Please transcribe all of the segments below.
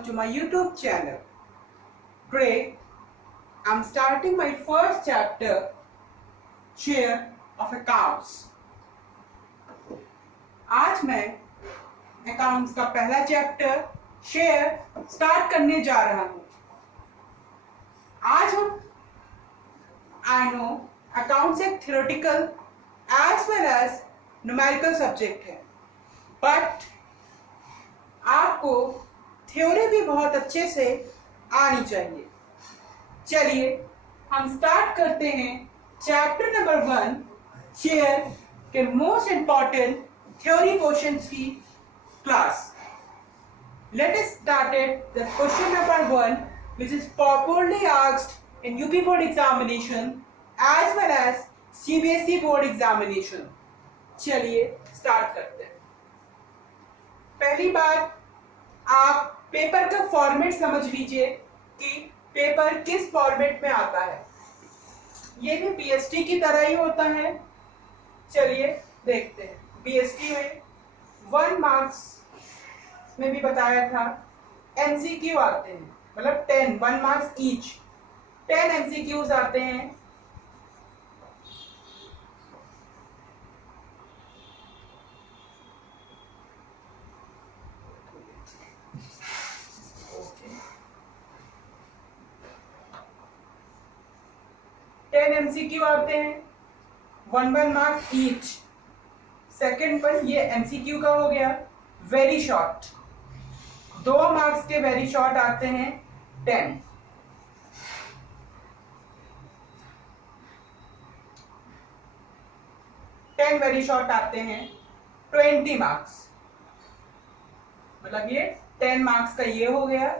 welcome to my YouTube channel. Today, I'm starting my first chapter, Share of Accounts. आज मैं accounts का पहला chapter share start करने जा रहा हूँ। आज हम आई नो अकाउंट्स एक theoretical as well as numerical subject है, बट आपको थ्योरी भी बहुत अच्छे से आनी चाहिए। चलिए हम स्टार्ट करते हैं चैप्टर नंबर 1 शेयर के मोस्ट इंपॉर्टेंट थ्योरी क्वेश्चंस की class. Let us start it the question number 1, which is popularly asked in UP board examination as well as CBSE board examination. चलिए स्टार्ट करते हैं। पहली बात, आप पेपर का format समझ लीजिए कि पेपर किस फॉर्मेट में आता है। ये भी बीएसटी की तरह ही होता है। चलिए देखते हैं। बीएसटी में 1 मार्क्स में भी बताया था, एमसीक्यू आते हैं, मतलब 1 मार्क्स ईच, 10 एमसीक्यूज आते हैं। एमसीक्यू आते हैं 1 मार्क्स ईच। सेकंड पर ये एमसीक्यू का हो गया वेरी शॉर्ट, 2 मार्क्स के वेरी शॉर्ट आते हैं 10 वेरी शॉर्ट आते हैं 20 मार्क्स, मतलब ये 10 मार्क्स का ये हो गया,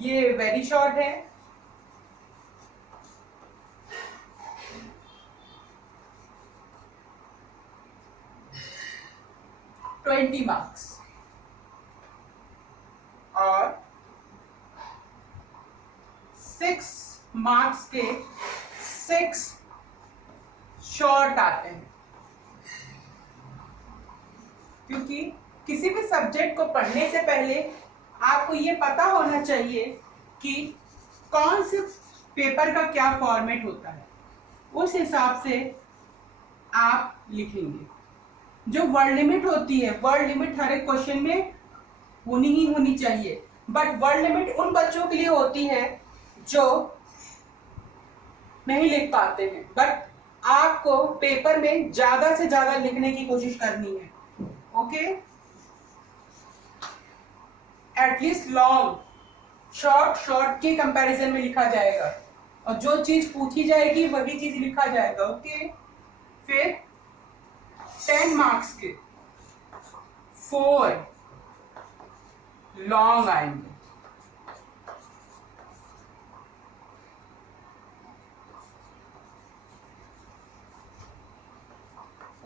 ये वेरी शॉर्ट है। मार्क्स और 6 मार्क्स के 6 शॉर्ट आते हैं। क्योंकि किसी भी सब्जेक्ट को पढ़ने से पहले आपको ये पता होना चाहिए कि कौन से पेपर का क्या फॉर्मेट होता है, उस हिसाब से आप लिखेंगे। जो वर्ड लिमिट होती है, वर्ड लिमिट हर एक क्वेश्चन में होनी चाहिए, बट वर्ड लिमिट उन बच्चों के लिए होती है जो नहीं लिख पाते हैं। बट आपको पेपर में ज्यादा से ज्यादा लिखने की कोशिश करनी है। ओके, एटलीस्ट लॉन्ग शॉर्ट के कंपैरिजन में लिखा जाएगा, और जो चीज पूछी जाएगी वही चीज लिखा जाएगा। ओके, फिर 10 मार्क्स के 4 लॉन्ग आएंगे।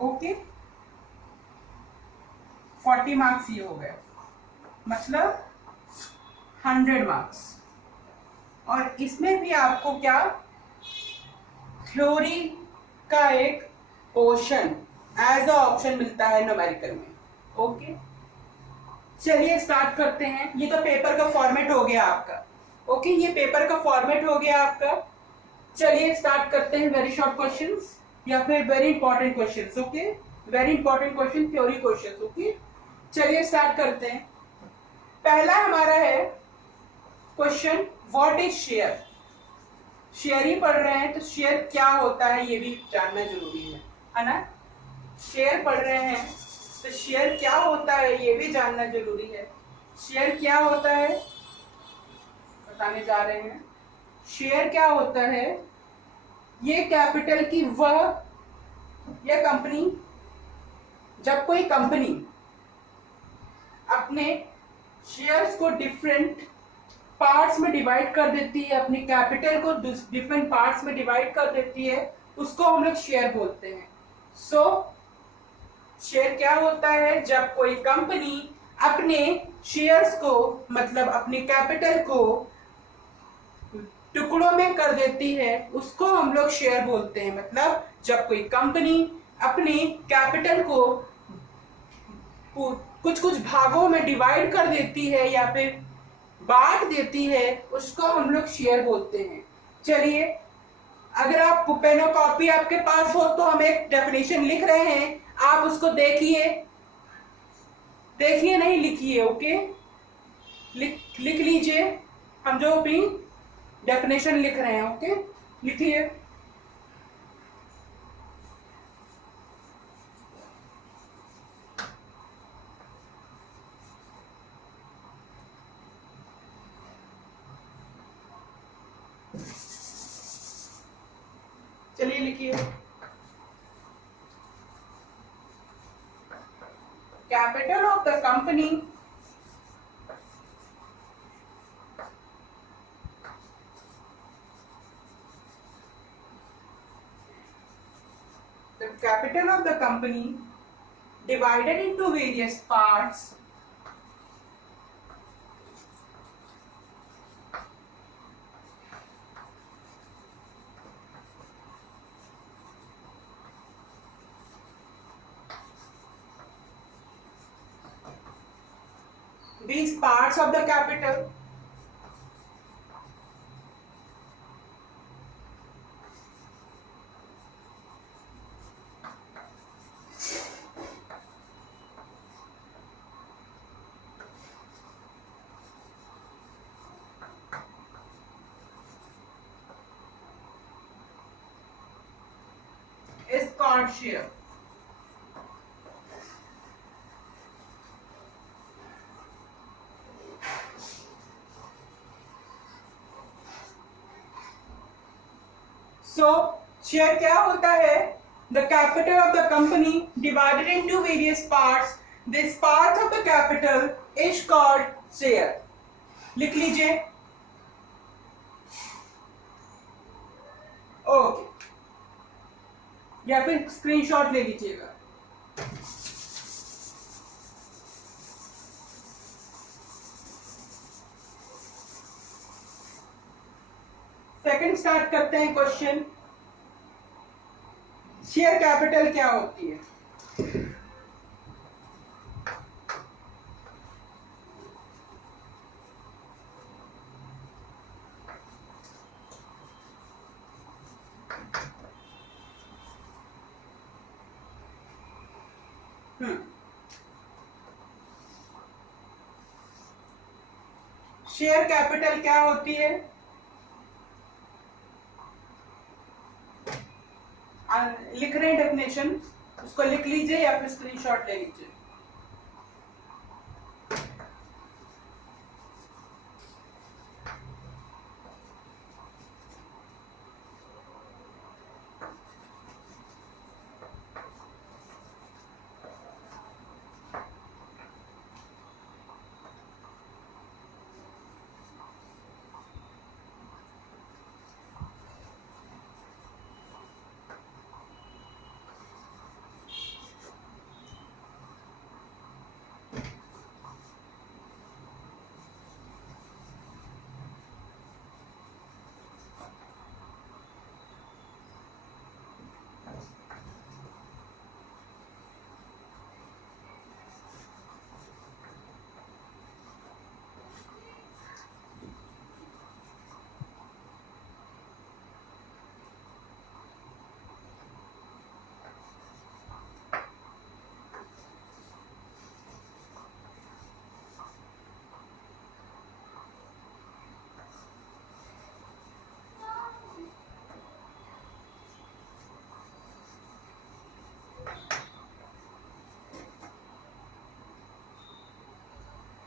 ओके, 40 मार्क्स ये हो गए, मतलब 100 मार्क्स। और इसमें भी आपको क्या, थ्योरी का एक पोर्शन एज अ ऑप्शन मिलता है न्यूमेरिकल में। ओके, चलिए स्टार्ट करते हैं। ये तो पेपर का फॉर्मेट हो गया आपका। ओके, ये पेपर का फॉर्मेट हो गया आपका। चलिए स्टार्ट करते हैं वेरी शॉर्ट क्वेश्चंस या फिर very important questions. Okay, very important question, theory questions. Okay, चलिए स्टार्ट करते हैं। पहला हमारा है question, what is share. Share ही पढ़ रहे हैं तो शेयर क्या होता है ये भी जानना जरूरी है ना। शेयर पढ़ रहे हैं तो शेयर क्या होता है ये भी जानना जरूरी है। शेयर क्या होता है बताने जा रहे हैं। शेयर क्या होता है, ये कैपिटल की वह या कंपनी, जब कोई कंपनी अपने शेयर्स को डिफरेंट पार्ट्स में डिवाइड कर देती है, अपनी कैपिटल को डिफरेंट पार्ट्स में डिवाइड कर देती है, उसको हम लोग शेयर बोलते हैं। सो शेयर क्या होता है, जब कोई कंपनी अपने शेयर्स को, मतलब अपनी कैपिटल को टुकड़ों में कर देती है, उसको हम लोग शेयर बोलते हैं। मतलब जब कोई कंपनी अपनी कैपिटल को कुछ कुछ भागों में डिवाइड कर देती है या फिर बांट देती है, उसको हम लोग शेयर बोलते हैं। चलिए, अगर आप पेन और कॉपी आपके पास हो तो हम एक डेफिनेशन लिख रहे हैं, आप उसको देखिए। देखिए नहीं, लिखिए। ओके, लिख लीजिए। हम जो भी डेफिनेशन लिख रहे हैं, ओके, लिखिए। चलिए लिखिए। Capital of the company divided into various parts these parts of the capital is called share. So share क्या होता है? The capital of the company divided into various parts. This part of the capital is called share. लिख लीजिए। Okay, या फिर screenshot ले लीजिएगा। Second start करते हैं क्वेश्चन। शेयर कैपिटल क्या होती है? शेयर कैपिटल क्या होती है? लिख रहे हैं डेफिनेशन, उसको लिख लीजिए या फिर स्क्रीनशॉट ले लीजिए।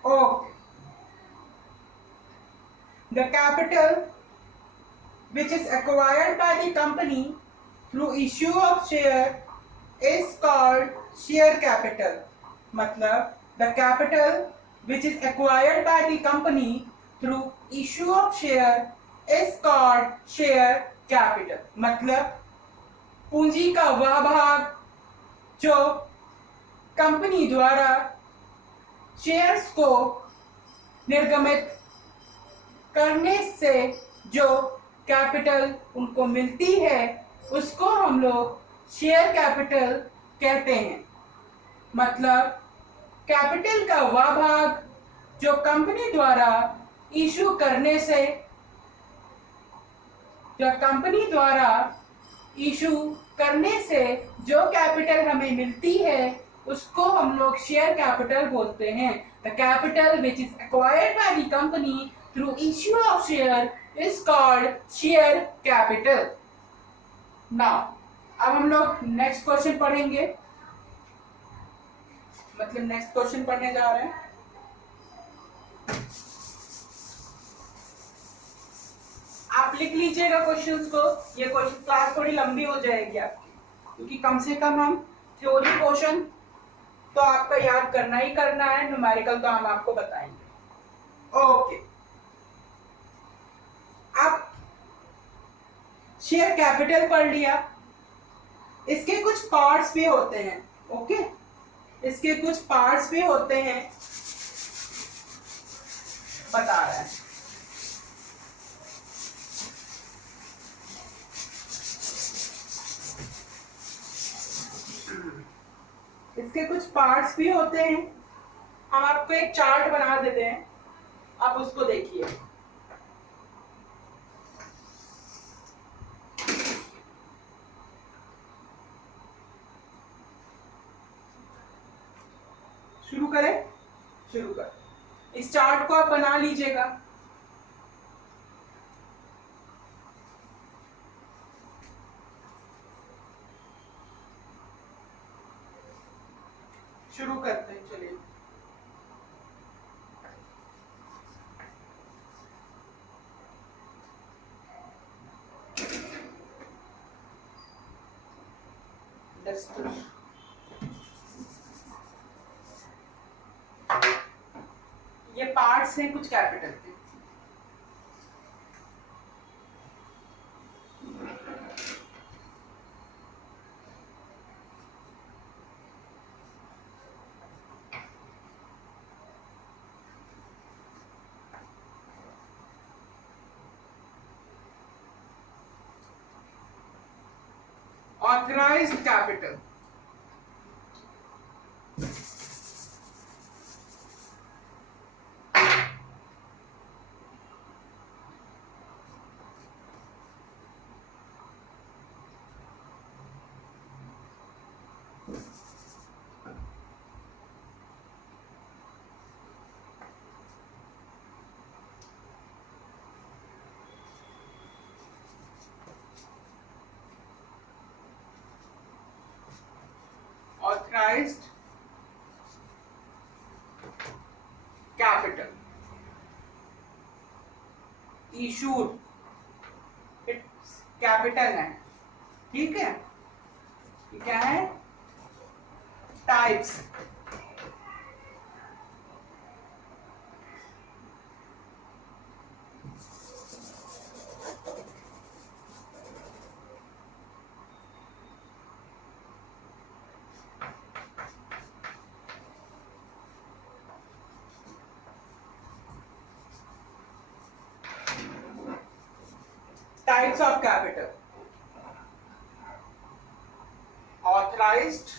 Okay. The capital which is acquired by the company through issue of share is called share capital. मतलब the capital which is acquired by the company through issue of share is called share capital. मतलब पूंजी का वह भाग जो company द्वारा shares को निर्गमित करने से जो कैपिटल उनको मिलती है उसको हम लोग शेयर कैपिटल कहते हैं। मतलब कैपिटल का वह भाग जो कंपनी द्वारा इशू करने से जो कैपिटल हमें मिलती है उसको हम लोग शेयर कैपिटल बोलते हैं। The capital which is acquired by the company through issue of share is called share capital. Now अब हम लोग नेक्स्ट क्वेश्चन पढ़ेंगे, मतलब नेक्स्ट क्वेश्चन पढ़ने जा रहे हैं। आप लिख लीजिएगा क्वेश्चंस को, ये क्वेश्चन क्लास थोड़ी लंबी हो जाएगी आपकी, क्योंकि कम से कम हम थ्योरी पोर्शन तो आपका याद करना ही करना है, न्यूमेरिकल तो हम आपको बताएंगे। ओके, आप शेयर कैपिटल पढ़ लिया, इसके कुछ पार्ट्स भी होते हैं। ओके, इसके कुछ पार्ट्स भी होते हैं, बता रहा है। इसके कुछ पार्ट्स भी होते हैं, हम आपको एक चार्ट बना देते हैं, आप उसको देखिए। शुरू करें? शुरू कर। इस चार्ट को आप बना लीजिएगा। शुरू करते हैं, चलिए। ये पार्ट्स हैं कुछ कैपिटल के। Authorized capital, authorized capital issued, it's capital है, ठीक है। ये क्या है? Types. Types of capital: authorized,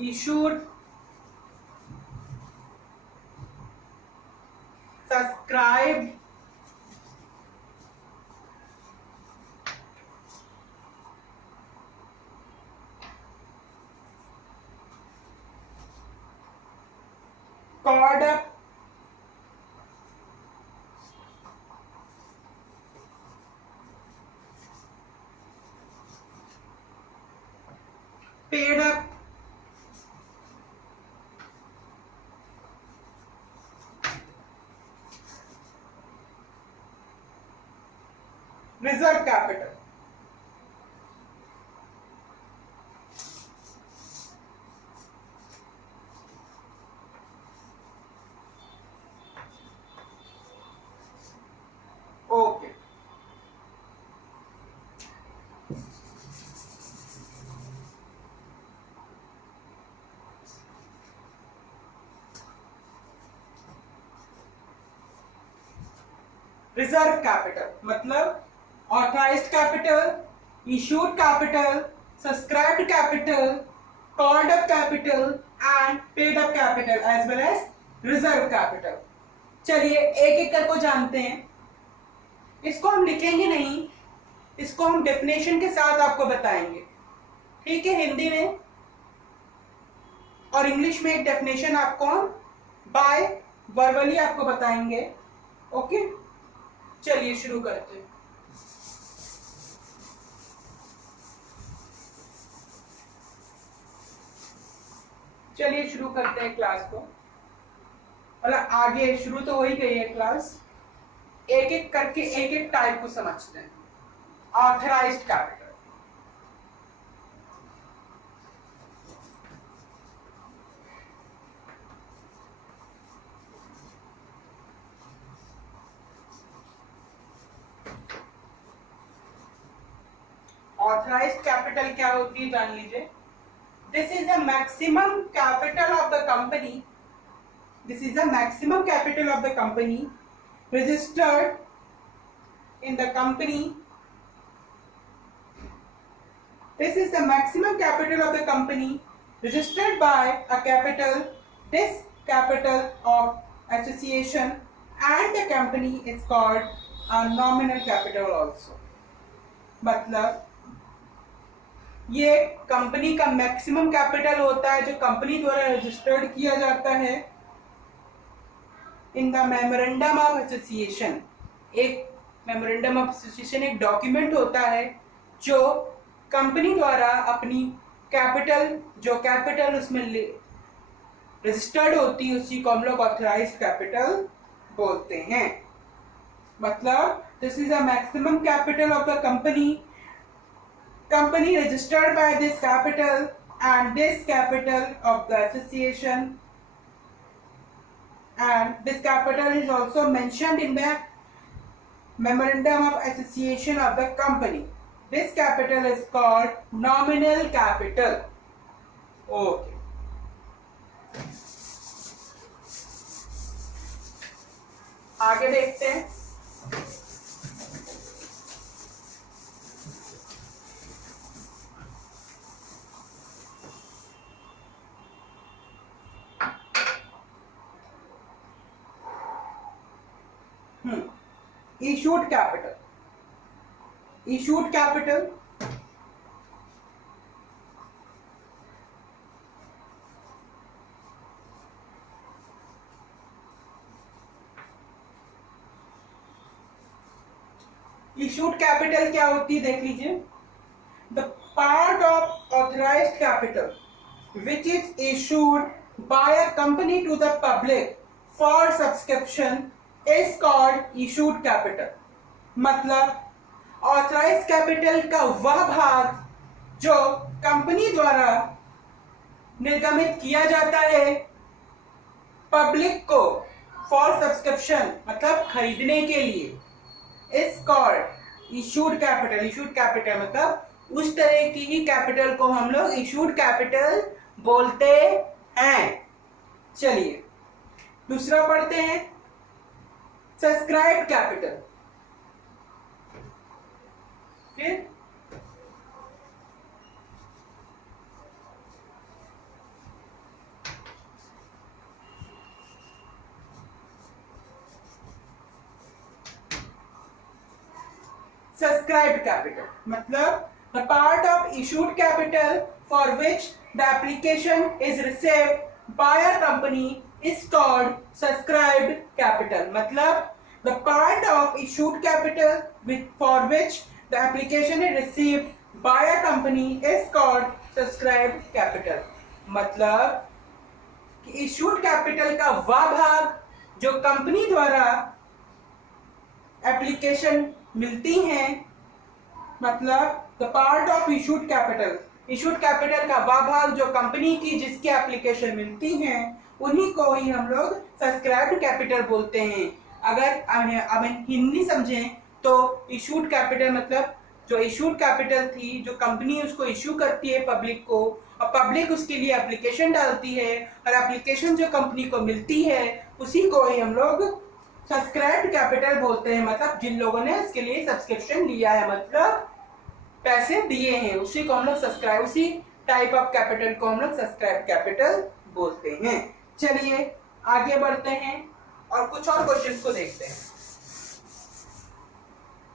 issued, subscribed, called up, paid up, reserve capital. Okay. Reserve capital मतलब authorised capital, issued capital, subscribed capital, called up capital and paid up capital as well as reserve capital. चलिए एक एक करके जानते हैं. इसको हम लिखेंगे नहीं, इसको हम डेफिनेशन के साथ आपको बताएंगे, ठीक है. हिंदी में और इंग्लिश में एक डेफिनेशन आपको हम बाय वर्बली आपको बताएंगे. ओके, चलिए शुरू करते हैं. चलिए शुरू करते हैं क्लास को. मतलब आगे शुरू तो हो ही गई है क्लास. एक एक करके एक एक टाइप को समझते हैं. Authorised capital. ऑथराइज्ड कैपिटल क्या होती है जान लीजिए. This is the maximum capital of the company. This is the maximum capital of the company registered in the company. This is the maximum capital of the company registered by a capital. This capital of association and the company is called a nominal capital also. मतलब ये company का maximum capital होता है जो company द्वारा registered किया जाता है in the memorandum of association. एक मेमोरेंडम ऑफ एसोसिएशन एक डॉक्यूमेंट होता है जो कंपनी द्वारा अपनी कैपिटल, जो कैपिटल उसमें रजिस्टर्ड होती है उसी को हम लोग ऑथराइज्ड कैपिटल बोलते हैं. मतलब this is the maximum capital of the company registered by this capital and this capital of the association, and this capital is also mentioned in the memorandum of association of the company. This capital is called nominal capital. Okay. आगे देखते हैं. Issued capital. Issued capital issued capital क्या होती है देख लीजिए. The part of authorized capital which is issued by a company to the public for subscription is called issued capital. मतलब authorised capital का वह भाग जो कंपनी द्वारा निर्गमित किया जाता है पब्लिक को फॉर सब्सक्रिप्शन, मतलब खरीदने के लिए, is called issued capital. Issued capital मतलब उस तरह की ही कैपिटल को हम लोग इशूड कैपिटल बोलते हैं. चलिए दूसरा पढ़ते हैं. Subscribed capital. फिर सब्सक्राइब्ड कैपिटल मतलब the part of issued capital for which the application is received by a company is called subscribed capital. मतलब the part of issued capital for which the application is received by a company is called subscribed capital. मतलब कि issued capital का वह भाग जो company द्वारा application मिलती हैं, मतलब the part of issued capital, issued capital का वह भाग जो कंपनी की जिसकी एप्लीकेशन मिलती हैं उन्हीं को ही हम लोग सब्सक्राइब्ड कैपिटल बोलते हैं. अगर हम हिंदी समझें तो इशूड कैपिटल मतलब जो इशूड कैपिटल थी जो कंपनी उसको इशू करती है पब्लिक को और पब्लिक उसके लिए एप्लीकेशन डालती है और एप्लीकेशन जो कंपनी को मिलती है उसी को ही हम लोग सब्सक्राइब्ड कैपिटल बोलते हैं. मतलब जिन लोगों ने इसके लिए सब्सक्रिप्शन लिया है, मतलब पैसे दिए हैं, उसी को हम लोग सब्सक्राइब, उसी टाइप ऑफ कैपिटल को हम लोग सब्सक्राइब कैपिटल बोलते हैं। चलिए आगे बढ़ते हैं और कुछ और क्वेश्चंस को देखते हैं।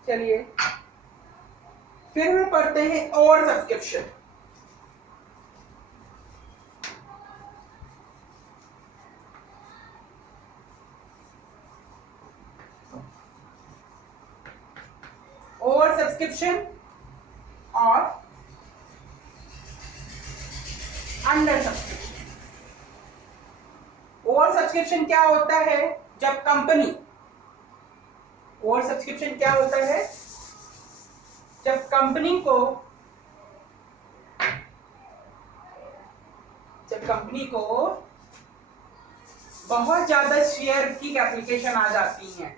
चलिए फिर हम पढ़ते हैं ओवर सब्सक्रिप्शन। ओवर सब्सक्रिप्शन और अंडर सब्सक्रिप्शन। ओवर सब्सक्रिप्शन क्या होता है? जब कंपनी, ओवर सब्सक्रिप्शन क्या होता है? जब कंपनी को बहुत ज्यादा शेयर की एप्लीकेशन आ जाती हैं,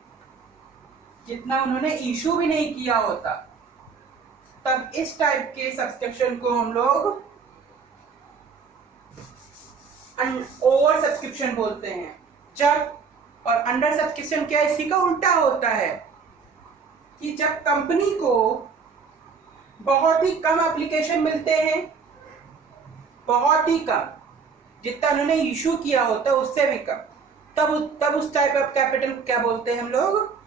जितना उन्होंने इशू भी नहीं किया होता, तब इस टाइप के सब्सक्रिप्शन को हम लोग ओवर सब्सक्रिप्शन बोलते हैं। जब, और अंडर सब्सक्रिप्शन क्या, इसी का उल्टा होता है कि जब कंपनी को बहुत ही कम एप्लीकेशन मिलते हैं, बहुत ही कम, जितना उन्होंने इशू किया होता है उससे भी कम, तब उस टाइप ऑफ कैपिटल क्या बोलते हैं हम लोग?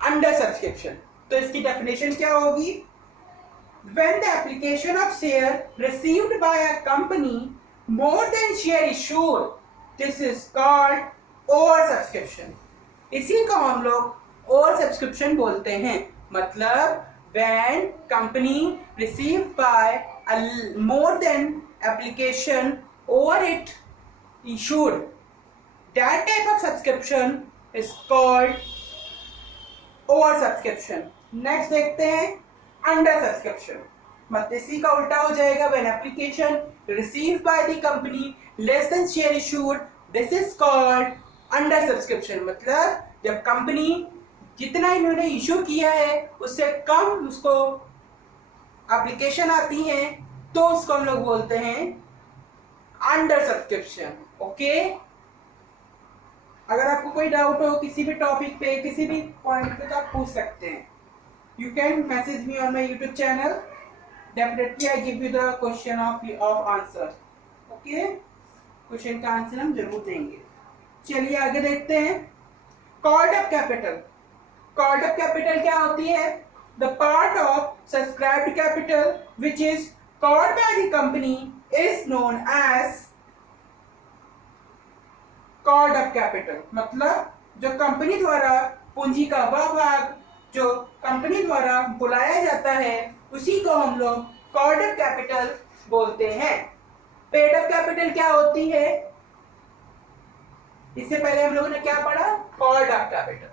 Under subscription. तो इसकी डेफिनेशन क्या होगी? When the application of share received by a company more than share issued, this is called over subscription। इसी को हम लोग ओवर सब्सक्रिप्शन बोलते हैं। मतलब when company received by a more than application over it issued, that type of subscription is called over subscription. Next देखते हैं under subscription. मतलब इसी का उल्टा हो जाएगा, when application received by the company less than share issued, this is called under subscription. मतलब जब कंपनी जितना इन्होंने इशू किया है उससे कम उसको एप्लीकेशन आती है, तो उसको हम लोग बोलते हैं अंडर सब्सक्रिप्शन। ओके, अगर आपको कोई डाउट हो किसी भी टॉपिक पे, किसी भी पॉइंट पे, तो आप पूछ सकते हैं। You can message me on my YouTube channel, definitely I give you the question of answer. Okay, question का आंसर हम जरूर देंगे। चलिए आगे देखते हैं called up capital. Called up capital क्या होती है? The part of subscribed capital which is called by the company is known as called up capital. मतलब जो कंपनी द्वारा पूंजी का वह भाग जो कंपनी द्वारा बुलाया जाता है, उसी को हम लोग कॉल्ड अप कैपिटल बोलते हैं। पेड अप कैपिटल क्या होती है? इससे पहले हम लोगों ने क्या पढ़ा? Called up capital.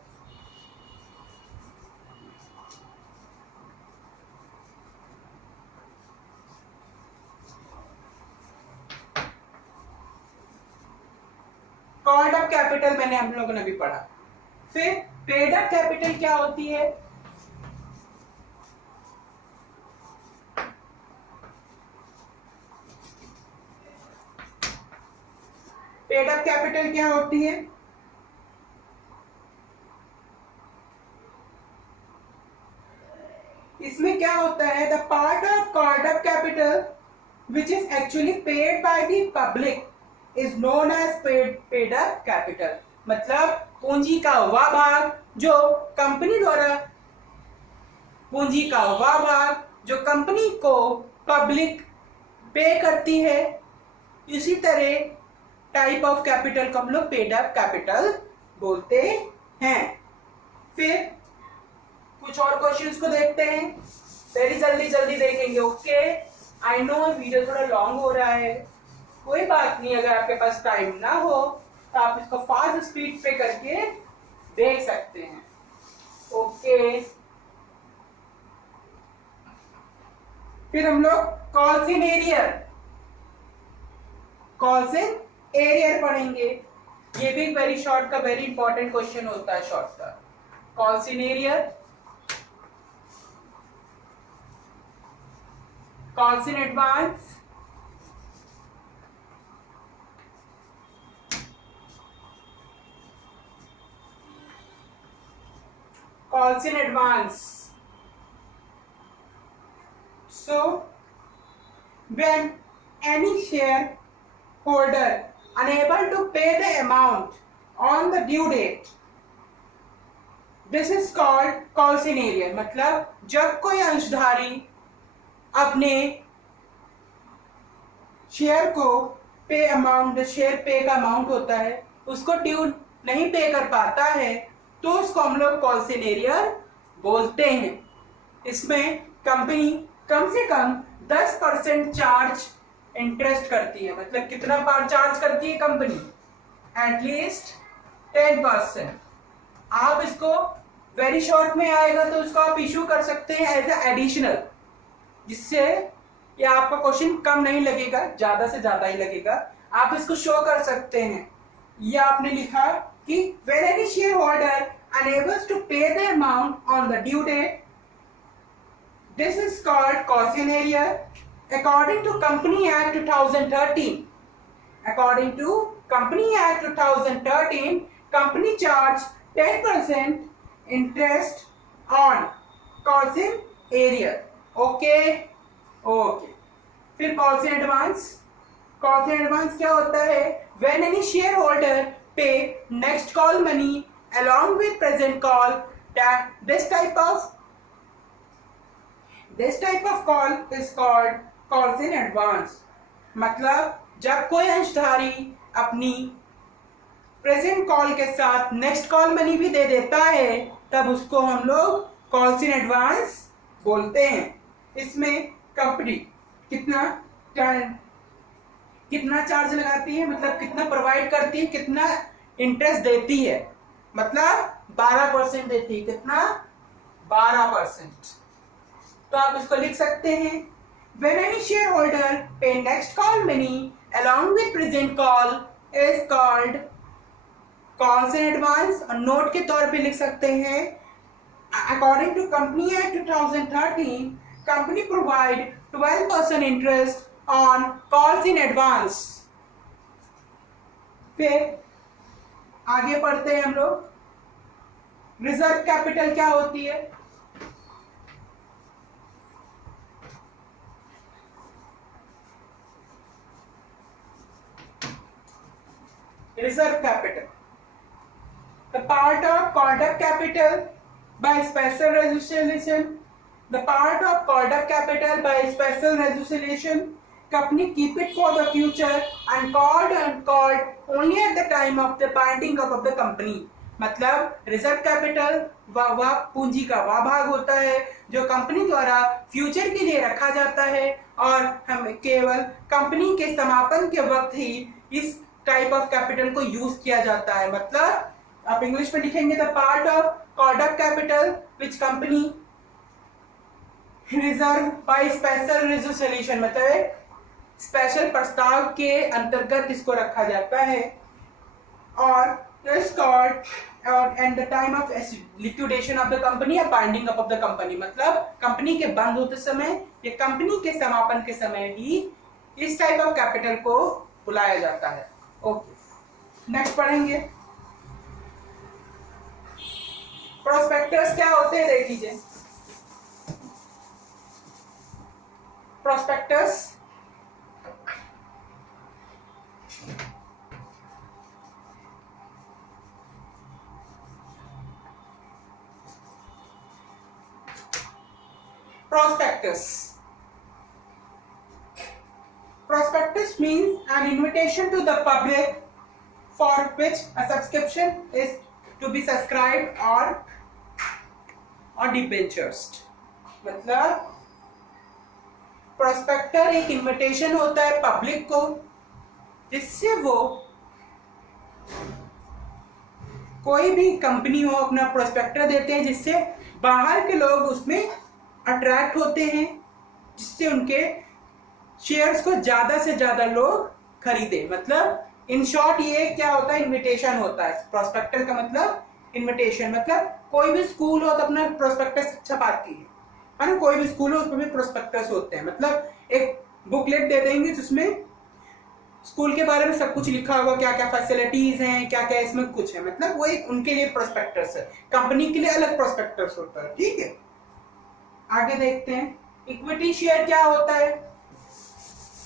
Called up capital मैंने हम लोगों ने भी पढ़ा। फिर पेड अप कैपिटल क्या होती है? पेड अप कैपिटल क्या होती है? इसमें क्या होता है? The part of called up capital which is actually paid by the public is known as paid up capital. मतलब पूंजी का वह भाग जो कंपनी द्वारा, पूंजी का वह भाग जो कंपनी को पब्लिक पे करती है, इसी तरह टाइप ऑफ कैपिटल को हम लोग पेड अप कैपिटल बोलते हैं। फिर कुछ और क्वेश्चंस को देखते हैं, वेरी जल्दी देखेंगे। ओके, आई नो वीडियो थोड़ा लॉन्ग हो रहा है, कोई बात नहीं। अगर आपके पास टाइम ना हो तो आप इसको फास्ट स्पीड पे करके देख सकते हैं। ओके, फिर हम लोग कॉल्सिन एरियर पढ़ेंगे। ये भी वेरी शॉर्ट का वेरी इंपॉर्टेंट क्वेश्चन होता है, शॉर्ट का। Calls in arrear, calls in advance, calls in advance, So when any shareholder unable to pay the amount on the due date, this is called call scenario. मतलब जब कोई अंशधारी अपने शेयर को पे अमाउंट, शेयर पे का अमाउंट होता है, उसको ड्यू नहीं पे कर पाता है, तो उसको हम लोग कॉल सिनेरियो बोलते हैं। इसमें कंपनी कम से कम 10% चार्ज इंटरेस्ट करती है। मतलब कितना बार चार्ज करती है कंपनी? एटलीस्ट 10%। आप इसको वेरी शॉर्ट में आएगा तो उसको आप इशू कर सकते हैं एज ए एडिशनल, जिससे ये आपका क्वेश्चन कम नहीं लगेगा, ज्यादा से ज्यादा ही लगेगा। आप इसको शो कर सकते हैं। ये आपने लिखा कि when any shareholder unable to pay the amount on the due date, this is called call scenario. According to Company Act 2013, according to Company Act 2013, company charge 10% interest on calls in area. Okay. फिर calls in advance. Calls in advance क्या होता है? When any shareholder pay next call money along with present call, that this type of call is called calls in advance. मतलब जब कोई अंशधारी अपनी present call के साथ नेक्स्ट कॉल मनी भी दे देता है, तब उसको हम लोग कॉल्स इन एडवांस बोलते हैं। इसमें कंपनी कितना चार्ज लगाती है, मतलब कितना प्रोवाइड करती है, कितना इंटरेस्ट देती है, मतलब 12% देती है। कितना? 12%। तो आप इसको लिख सकते हैं, when any shareholder pay next call money along with present call is called calls in advance। और नोट के तौर पे लिख सकते हैं, according to Company Act 2013, company provide 12% interest on calls in advance। फिर आगे पढ़ते हैं हम लोग। रिजर्व कैपिटल क्या होती है? Reserve capital, the part of called up capital by special resolution. The part of called up capital by special resolution, company keep it for the future and called only at the time of the binding up of the company। मतलब reserve capital वह पूंजी का वह भाग होता है जो company द्वारा फ्यूचर के लिए रखा जाता है, और हम केवल कंपनी के समापन के वक्त ही इस टाइप ऑफ कैपिटल को यूज किया जाता है। मतलब आप इंग्लिश में लिखेंगे the part of called up capital which company reserve by special resolution, मतलब स्पेशल प्रस्ताव के अंतर्गत इसको रखा जाता है। और इस called and the time of liquidation of the company या binding up of the company, मतलब कंपनी के बंद होते समय या कंपनी के समापन के समय ही इस टाइप ऑफ कैपिटल को बुलाया जाता है। ओके, नेक्स्ट पढ़ेंगे प्रोस्पेक्टस क्या होते हैं, देख लीजिए। Prospectus Prospectus means an invitation to the public for which a subscription is to be subscribed or debentures। मतलब प्रोस्पेक्टर एक इनविटेशन होता है पब्लिक को, जिससे वो कोई भी कंपनी हो अपना प्रोस्पेक्टर देते हैं, जिससे बाहर के लोग उसमें अट्रैक्ट होते हैं, जिससे उनके शेयर्स को ज्यादा से ज्यादा लोग खरीदे। मतलब इन शॉर्ट ये क्या होता है, इनविटेशन होता है। प्रोस्पेक्टर का मतलब इनविटेशन, मतलब कोई भी स्कूल हो तो अपना प्रोस्पेक्टस छपाती है ना, कोई भी स्कूल हो उसमें भी प्रोस्पेक्टस होते हैं। मतलब एक बुकलेट दे देंगे जिसमें स्कूल के बारे में सब कुछ लिखा होगा, क्या क्या फैसिलिटीज हैं, क्या क्या इसमें कुछ है, मतलब वो एक उनके लिए प्रोस्पेक्टस है। कंपनी के लिए अलग प्रोस्पेक्टस होता है। ठीक है, आगे देखते हैं। इक्विटी शेयर क्या होता है?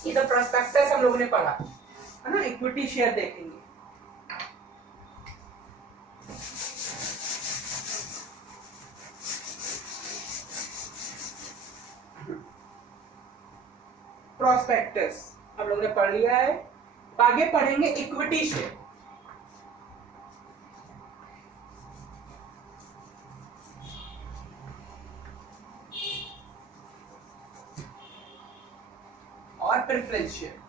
ये तो प्रोस्पेक्टस हम लोगों ने पढ़ा है ना। इक्विटी शेयर देखेंगे। प्रोस्पेक्टस हम लोगों ने पढ़ लिया है। आगे पढ़ेंगे इक्विटी शेयर। और प्रेफरेंस शेयर।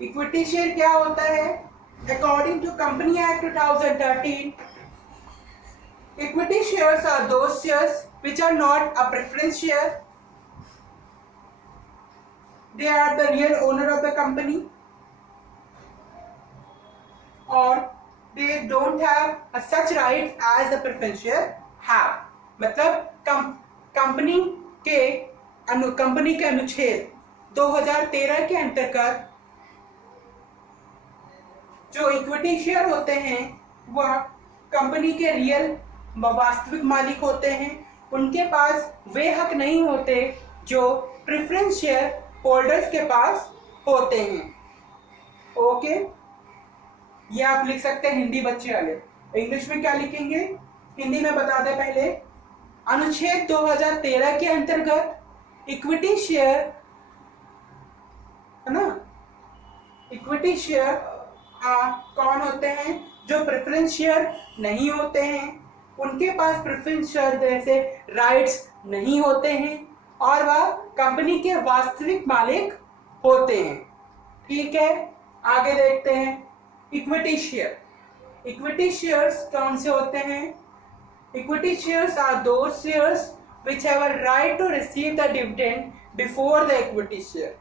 इक्विटी शेयर क्या होता है? According to company act 2013, equity shares are those shares which are not a preference share. They are the real owner of the company, or they don't have such rights as the preference share have. मतलब company के अनुच्छेद 2013 के अंतर्गत जो equity share होते हैं वह company के रियल वास्तविक मालिक होते हैं। उनके पास वे हक नहीं होते जो प्रेफरेंस शेयर होल्डर्स के पास होते हैं। ओके, ये आप लिख सकते हैं हिंदी बच्चे वाले। इंग्लिश में क्या लिखेंगे? हिंदी में बता दें पहले। अनुच्छेद 2013 के अंतर्गत इक्विटी शेयर है ना, इक्विटी शेयर कौन होते हैं? जो प्रेफरेंस शेयर नहीं होते हैं, उनके पास प्रेफरेंस शेयर जैसे राइट्स नहीं होते हैं और वह कंपनी के वास्तविक मालिक होते हैं। ठीक है, आगे देखते हैं इक्विटी शेयर। इक्विटी शेयर्स कौन से होते हैं? Equity shares are those shares which have a right to receive the dividend before the equity share।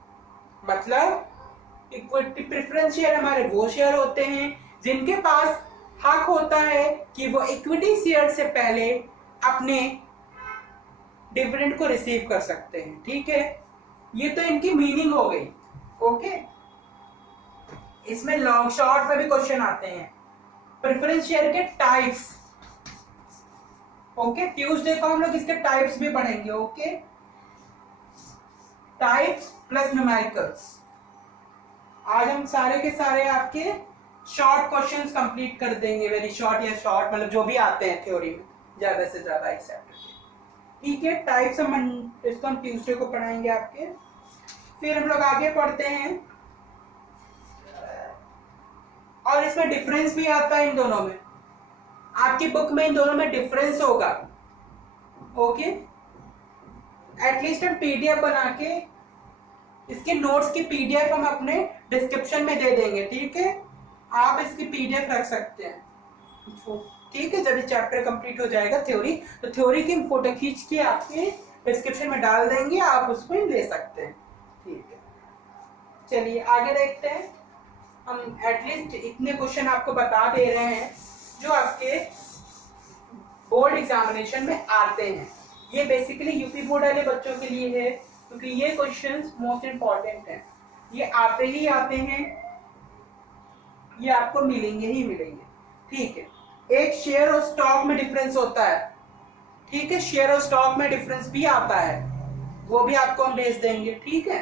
मतलब इक्विटी प्रेफरेंस शेयर हमारे वो शेयर होते हैं जिनके पास हक होता है कि वो इक्विटी शेयर से पहले अपने डिविडेंड को रिसीव कर सकते हैं। ठीक है, ये तो इनकी मीनिंग हो गई। ओके, इसमें लॉन्ग शॉर्ट में भी क्वेश्चन आते हैं। प्रेफरेंस शेयर के टाइप्स। ओके, ट्यूसडे को हम लोग इसके टाइप्स भी पढ़ेंगे। Okay, types plus numericals. आज हम सारे के सारे आपके शॉर्ट क्वेश्चंस कंप्लीट कर देंगे। वेरी शॉर्ट या शॉर्ट मतलब जो भी आते हैं थ्योरी में, ज्यादा से ज्यादा इस चैप्टर के। ठीक है, टाइप्स इसको हम ट्यूसडे को पढ़ाएंगे आपके। फिर हम लोग आगे पढ़ते हैं और इसमें डिफरेंस भी आता है इन दोनों में। आपकी बुक में इन दोनों में डिफरेंस होगा। ओके, एटलीस्ट हम पीडीएफ बना के इसके नोट्स की पीडीएफ हम अपने डिस्क्रिप्शन में दे देंगे। ठीक है, आप इसकी पीडीएफ रख सकते हैं। ठीक है, जब ये चैप्टर कंप्लीट हो जाएगा थ्योरी, तो थ्योरी की फोटो खींच के आपके डिस्क्रिप्शन में डाल देंगे, आप उसमें ले सकते हैं। ठीक है, चलिए आगे देखते हैं। हम एटलीस्ट इतने क्वेश्चन आपको बता दे रहे हैं जो आपके बोर्ड एग्जामिनेशन में आते हैं। ये बेसिकली यूपी बोर्ड वाले बच्चों के लिए है, क्योंकि ये क्वेश्चंस मोस्ट इम्पॉर्टेंट हैं। ये आते ही आते हैं, ये आपको मिलेंगे ही मिलेंगे। ठीक है, एक शेयर और स्टॉक में डिफरेंस होता है। ठीक है, शेयर और स्टॉक में डिफरेंस भी आता है, वो भी आपको हम भेज देंगे। ठीक है,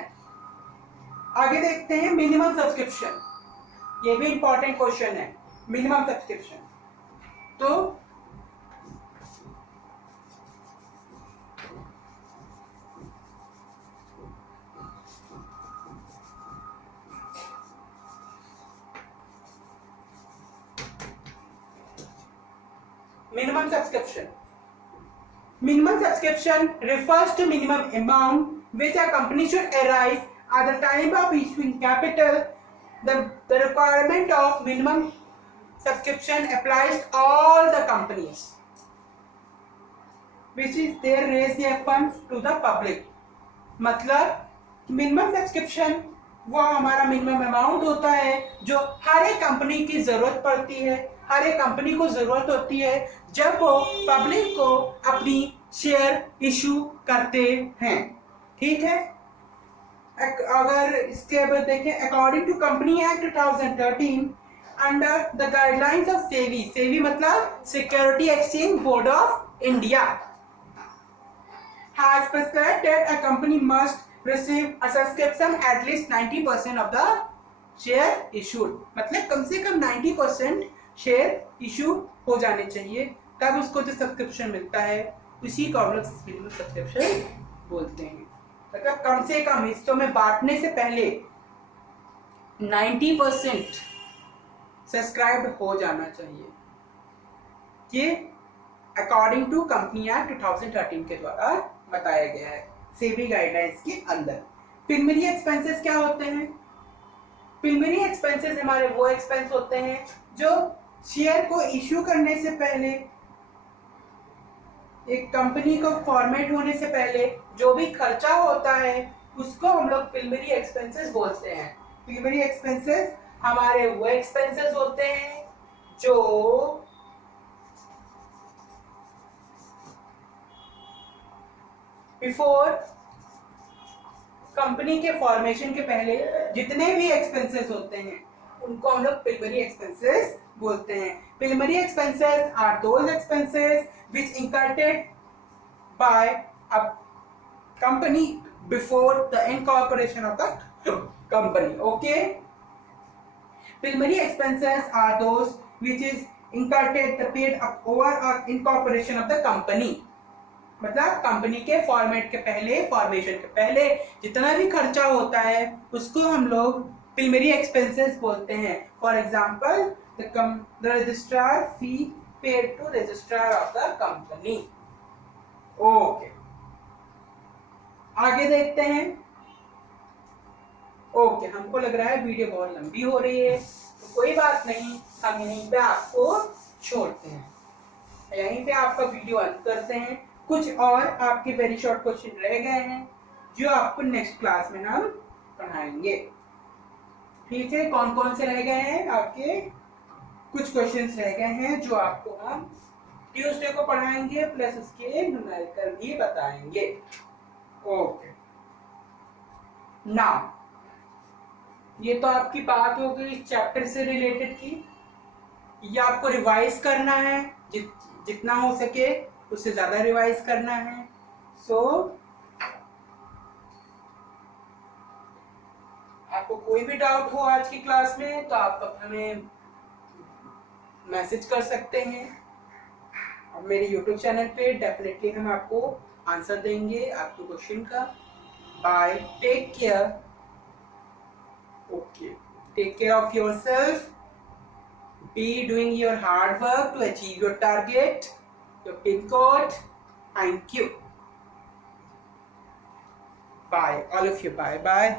आगे देखते हैं मिनिमम सब्सक्रिप्शन। ये भी इंपॉर्टेंट क्वेश्चन है, मिनिमम सब्सक्रिप्शन। तो minimum subscription. Minimum subscription refers to minimum amount which a company should arise at the time of issuing capital. The requirement of minimum subscription applies to all the companies which is they raise their funds to the public. मतलब minimum subscription वो हमारा minimum amount होता है जो हर एक company की जरूरत पड़ती है, हर एक कंपनी को जरूरत होती है जब वो पब्लिक को अपनी शेयर इशू करते हैं। ठीक है, अगर इसके बाद देखें, according to company act 2013 under the guidelines of SEBI, SEBI मतलब security exchange board of India, has prescribed that a company must receive a subscription at least 90% of the share issued, मतलब कम से कम 90% शेयर इशू हो जाने चाहिए, तब उसको जो subscription मिलता है उसी को हम लोग सब्सक्रिप्शन बोलते हैं। मतलब कम से कम हिस्सों में बांटने से पहले 90% सब्सक्राइब हो जाना चाहिए। ये अकॉर्डिंग टू कंपनी एक्ट 2013 के द्वारा बताया गया है सेबी गाइडलाइंस के अंदर। प्रीलिमिनरी एक्सपेंसेस क्या होते हैं? प्रीलिमिनरी एक्सपेंसेस हमारे वो एक्सपेंस होते हैं जो शेयर को इश्यू करने से पहले, एक कंपनी को फॉर्मेट होने से पहले जो भी खर्चा होता है उसको हम लोग प्रीलिमिनरी एक्सपेंसेस बोलते हैं। प्रीलिमिनरी एक्सपेंसेस हमारे वो एक्सपेंसेस होते हैं जो बिफोर कंपनी के फॉर्मेशन के पहले जितने भी एक्सपेंसेस होते हैं उनको हम लोग प्रीलिमिनरी एक्सपेंसेस बोलते हैं। Preliminary expenses are those expenses which incurred by a company before the incorporation of the company. Okay, preliminary expenses are those which is incurred the paid up over or incorporation of the company, मतलब company के format के पहले, formation के पहले जितना भी खर्चा होता है उसको हम लोग प्रीलिमिनरी एक्सपेंसेस बोलते हैं। For example the registrar fee paid to registrar of the company. Okay, आगे देखते हैं। ओके, हमको लग रहा है वीडियो बहुत लंबी हो रही है, तो कोई बात नहीं, हम यहीं पे आपको छोड़ते हैं, यहीं पे आपका वीडियो अंत करते हैं। कुछ और आपके वेरी शॉर्ट क्वेश्चन रह गए हैं जो आपको नेक्स्ट क्लास में हम पढ़ाएंगे। ठीक है, कौन कौन से रह गए हैं? आपके कुछ क्वेश्चंस रह गए हैं जो आपको हम ट्यूसडे को पढ़ाएंगे, प्लस उसके न्यूमेरिकल भी बताएंगे। ओके, नाउ ये तो आपकी बात हो गई इस चैप्टर से रिलेटेड की। ये आपको रिवाइज करना है, जितना हो सके उससे ज्यादा रिवाइज करना है। सो आपको कोई भी डाउट हो आज की क्लास में तो आप हमें मैसेज कर सकते हैं, और मेरे यूट्यूब चैनल पे डेफिनेटली हम आपको आंसर देंगे आपके क्वेश्चन का। Bye, take care. Okay, take care of yourself, be doing your hard work to achieve your target, your pin code. Thank you. Bye, all of you. Bye.